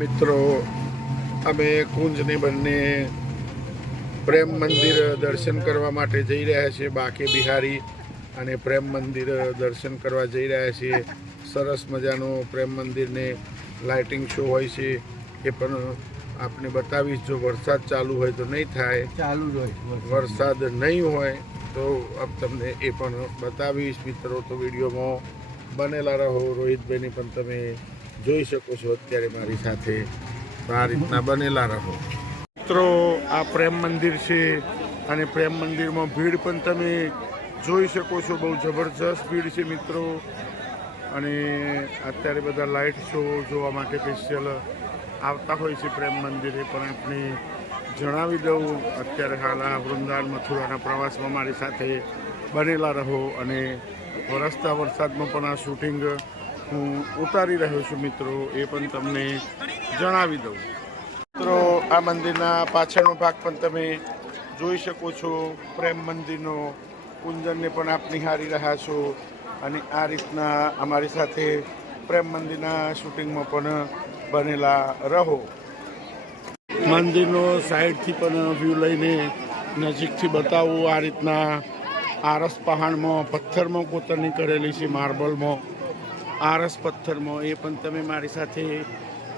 મિત્રો અમે કુંજની બંને પ્રેમ મંદિર દર્શન કરવા માટે જઈ રહ્યા છીએ બાકે બિહારી અને પ્રેમ મંદિર દર્શન કરવા જઈ રહ્યા છીએ. સરસ મજાનો પ્રેમ મંદિરને લાઇટિંગ શો હોય છે એ પણ આપને બતાવીશ. જો વરસાદ ચાલુ હોય તો નહીં થાય ચાલુ જ હોય વરસાદ. નહીં હોય તો આપ તમને એ પણ બતાવીશ. મિત્રો તો વિડીયોમાં બનેલા રહો. રોહિતભાઈની પણ તમે જોઈ શકો છો અત્યારે મારી સાથે. તો આ રીતના બનેલા રહો. મિત્રો, આ પ્રેમ મંદિર છે અને પ્રેમ મંદિરમાં ભીડ પણ તમે જોઈ શકો છો. બહુ જબરજસ્ત ભીડ છે મિત્રો. અને અત્યારે બધા લાઇટ શો જોવા માટે સ્પેશિયલ આવતા હોય છે પ્રેમ મંદિરે. પણ આપણે જણાવી દઉં, અત્યારે હાલ આ વૃંદાવન મથુરાના પ્રવાસમાં મારી સાથે બનેલા રહો અને વરસતા વરસાદમાં પણ આ શૂટિંગ હું ઉતારી રહ્યો છું મિત્રો, એ પણ તમને જણાવી દઉં. મિત્રો, આ મંદિરના પાછળનો ભાગ પણ તમે જોઈ શકો છો. પ્રેમ મંદિરનો કુંજનને પણ આપ નિહાળી રહ્યા છો. અને આ રીતના અમારી સાથે પ્રેમ મંદિરના શૂટિંગમાં પણ બનેલા રહો. મંદિરનો સાઈડથી પણ વ્યૂ લઈને નજીકથી બતાવું આ રીતના આરસ પહાડમાં, પથ્થરમાં કોતરણી કરેલી છે માર્બલમાં. આરસ પથ્થરમાં એ પણ તમે મારી સાથે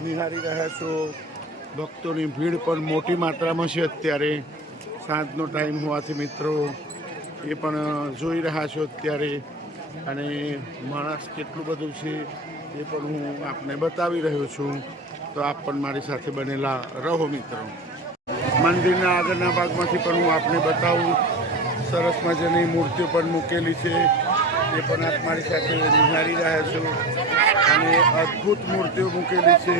નિહાળી રહ્યા છો. ભક્તોની ભીડ પણ મોટી માત્રામાં છે અત્યારે. સાંજનો ટાઈમ હોવાથી મિત્રો એ પણ જોઈ રહ્યા છો અત્યારે. અને માણસ કેટલું બધું છે એ પણ હું આપને બતાવી રહ્યો છું. તો આપ પણ મારી સાથે બનેલા રહો મિત્રો. મંદિરના આગળના ભાગમાંથી પણ હું આપને બતાવું. સરસ મજાની મૂર્તિઓ પણ મૂકેલી છે. એ પણ આપ મારી સાથે નિહાળી રહ્યા છો અને અદ્ભુત મૂર્તિઓ મૂકેલી છે,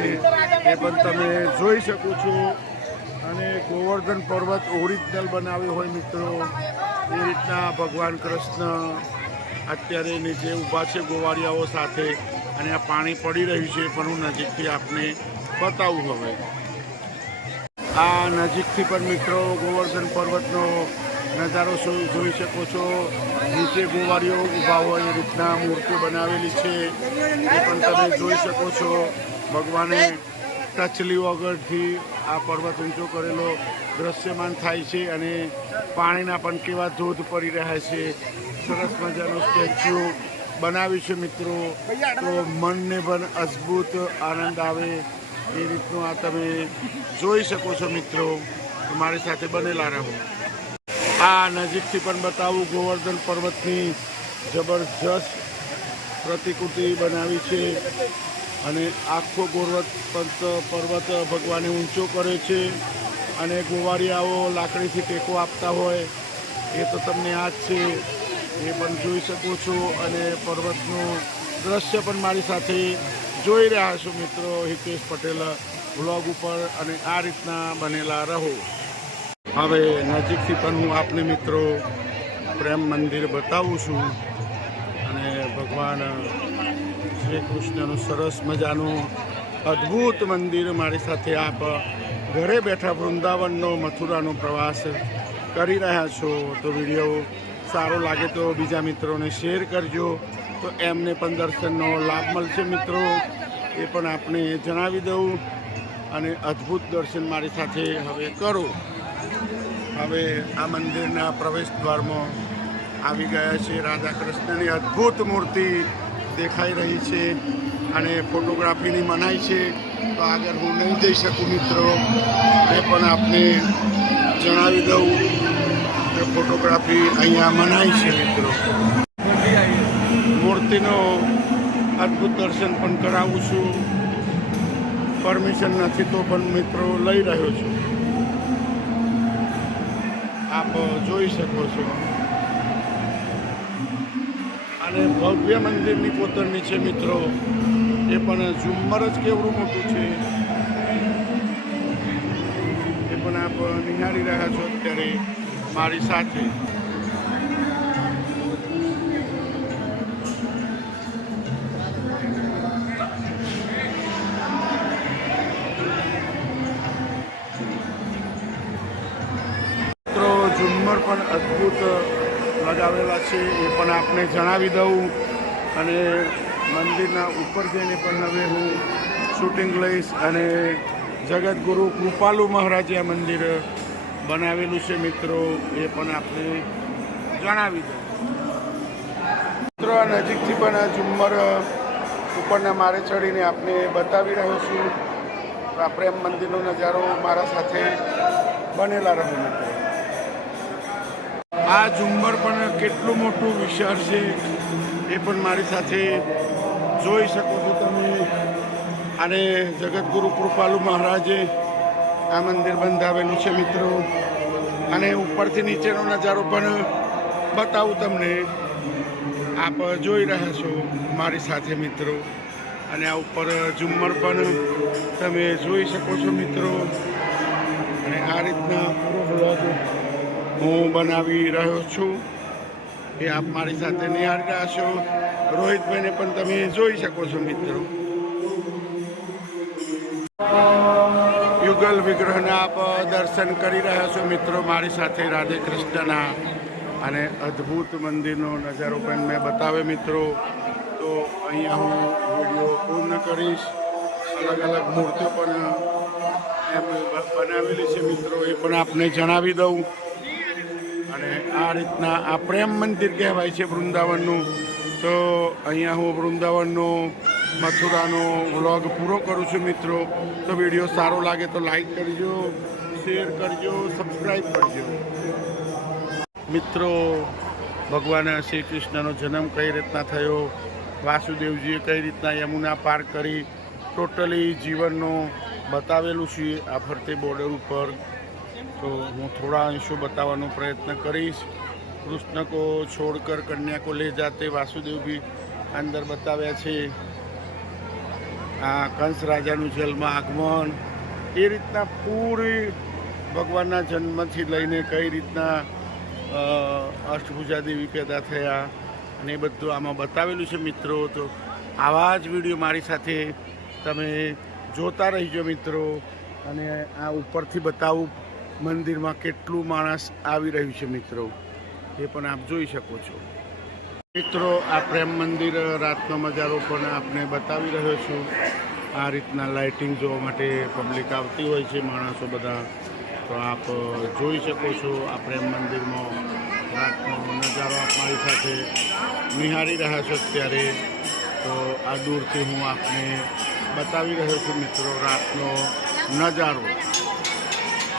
એ પણ તમે જોઈ શકો છો. અને ગોવર્ધન પર્વત ઓરિજિનલ બનાવ્યો હોય મિત્રો, એ રીતના ભગવાન કૃષ્ણ અત્યારે નીચે ઊભા છે ગોવાળિયાઓ સાથે અને આ પાણી પડી રહ્યું છે, પણ હું નજીકથી આપને બતાવું હવે. આ નજીકથી પણ મિત્રો ગોવર્ધન પર્વતનો નજારો જોઈ શકો છો? નીચે ગોવાળીઓ ઊભા હોય એ રીતના મૂર્તિઓ બનાવેલી છે. એ પણ તમે જોઈ શકો છો. ભગવાને ટચલી વગરથી આ પર્વત ઊંચો કરેલો દ્રશ્યમાન થાય છે અને પાણીના પણ કેવા ધોધ પડી રહ્યા છે. સરસ મજાનો સ્ટેચ્યુ બનાવ્યું છે મિત્રો. તો મનને પણ અદ્ભુત આનંદ આવે એ રીતનું આ તમે જોઈ શકો છો મિત્રો. મારી સાથે બનેલા રહો. આ નજીકથી પણ બતાવું, ગોવર્ધન પર્વતની જબરજસ્ત પ્રતિકૃતિ બનાવી છે અને આખો ગોવર્ધ પર્વત ભગવાને ઊંચો કરે છે અને ગોવાળિયાઓ લાકડીથી ટેકો આપતા હોય, એ તો તમને યાદ છે, એ પણ જોઈ શકો છો અને પર્વતનું દ્રશ્ય પણ મારી સાથે જોઈ રહ્યા છો મિત્રો. હિતેશ પટેલ વ્લોગ ઉપર અને આ રીતના બનેલા રહો. હવે નજીકથી પણ હું આપને મિત્રો પ્રેમ મંદિર બતાવું છું અને ભગવાન શ્રી કૃષ્ણનું સરસ મજાનું અદ્ભુત મંદિર મારી સાથે આપ ઘરે બેઠા વૃંદાવનનો, મથુરાનો પ્રવાસ કરી રહ્યા છો. તો વીડિયો સારો લાગે તો બીજા મિત્રોને શેર કરજો. તો એમને પણ દર્શનનો લાભ મળશે મિત્રો. એ પણ આપણે જણાવી દઉં અને અદ્ભુત દર્શન મારી સાથે હવે કરો. હવે આ મંદિરના પ્રવેશ દ્વારમાં આવી ગયા છે. રાધા કૃષ્ણની અદ્ભુત મૂર્તિ દેખાઈ રહી છે અને ફોટોગ્રાફીની મનાઈ છે. તો આગળ હું નહીં જઈ શકું, મિત્રો. એ પણ આપને જણાવી દઉં કે ફોટોગ્રાફી અહીંયા મનાઈ છે, મિત્રો. મૂર્તિનો અદ્ભુત દર્શન પણ કરાવું છું. પરમિશન નથી તો પણ મિત્રો લઈ રહ્યો છું. આપ જોઈ શકો છો. અને ભવ્ય મંદિરની કોતરણી છે મિત્રો, એ પણ ઝુમ્મર જ કેવડું મોટું છે. એ પણ આપ નિહાળી રહ્યા છો અત્યારે મારી સાથે. લગાવેલા છે એ પણ આપને જણાવી દઉં. અને મંદિરના ઉપર જઈને પણ હવે હું શૂટિંગ લઈશ અને જગતગુરુ કૃપાલુ મહારાજે આ મંદિર બનાવેલું છે મિત્રો, એ પણ આપણે જણાવી દઉં. મિત્રો, આ નજીકથી પણ આ ઝુમ્મર ઉપરના મારે ચડીને આપને બતાવી રહ્યો છું. આ પ્રેમ મંદિરનો નજારો મારા સાથે બનેલા રહ્યો મિત્રો. આ ઝુમ્મર પણ કેટલું મોટું વિશાળ છે એ પણ મારી સાથે જોઈ શકો છો તમે. અને જગતગુરુ કૃપાલુ મહારાજે આ મંદિર બંધાવેલું છે મિત્રો. અને ઉપરથી નીચેનો નજારો પણ બતાવું તમને. આપ જોઈ રહ્યા છો મારી સાથે મિત્રો. અને આ ઉપર ઝુમ્મર પણ તમે જોઈ શકો છો મિત્રો. અને આ રીતના પૂરો હું બનાવી રહ્યો છું એ આપ મારી સાથે નિહાળી રહ્યા છો. રોહિતભાઈને પણ તમે જોઈ શકો છો મિત્રો. યુગલ વિગ્રહના આપ દર્શન કરી રહ્યા છો મિત્રો મારી સાથે રાધે કૃષ્ણના. અને અદ્ભુત મંદિરનો નજારો પણ મેં બતાવે મિત્રો. તો અહીંયા હું વીડિયો પૂર્ણ કરીશ. અલગ અલગ મૂર્તિઓ પણ બનાવેલી છે મિત્રો, એ પણ આપને જણાવી દઉં. અને આ રીતના આ પ્રેમ મંદિર કહેવાય છે વૃંદાવનનું. તો અહીંયા હું વૃંદાવનનો, મથુરાનો વ્લોગ પૂરો કરું છું મિત્રો. તો વીડિયો સારો લાગે તો લાઈક કરજો, શેર કરજો સબસ્ક્રાઈબ કરજો. મિત્રો, ભગવાન શ્રી કૃષ્ણનો જન્મ કઈ રીતના થયો, વાસુદેવજીએ કઈ રીતના યમુના પાર કરી, ટોટલી જીવનનો બતાવેલું છે આ ફરતે બોર્ડર ઉપર. તો હું થોડા અંશો બતાવવાનો પ્રયત્ન કરીશ. કો છોડકર કન્યા કો લે જાતે વાસુદેવ બી અંદર બતાવ્યા છે. આ કંસ રાજાનું જેલમાં આગમન. એ રીતના પૂરી ભગવાનના જન્મથી લઈને કઈ રીતના અષ્ટભુજા દેવી પેદા થયા અને એ બધું આમાં બતાવેલું છે મિત્રો. તો આવા જ વીડિયો મારી સાથે તમે જોતા રહીજો મિત્રો. અને આ ઉપરથી બતાવું મંદિરમાં કેટલું માણસ આવી રહ્યું છે મિત્રો? એ પણ આપ જોઈ શકો છો. મિત્રો, આ પ્રેમ મંદિર, રાતનો નજારો પણ આપને બતાવી રહ્યો છું. આ રીતના લાઇટિંગ જોવા માટે પબ્લિક આવતી હોય છે, માણસો બધા. તો આપ જોઈ શકો છો આ પ્રેમ મંદિરમાં રાતનો નજારો આપ મારી સાથે નિહાળી રહ્યા છો અત્યારે. તો આ દૂરથી હું આપને બતાવી રહ્યો છું મિત્રો રાતનો નજારો.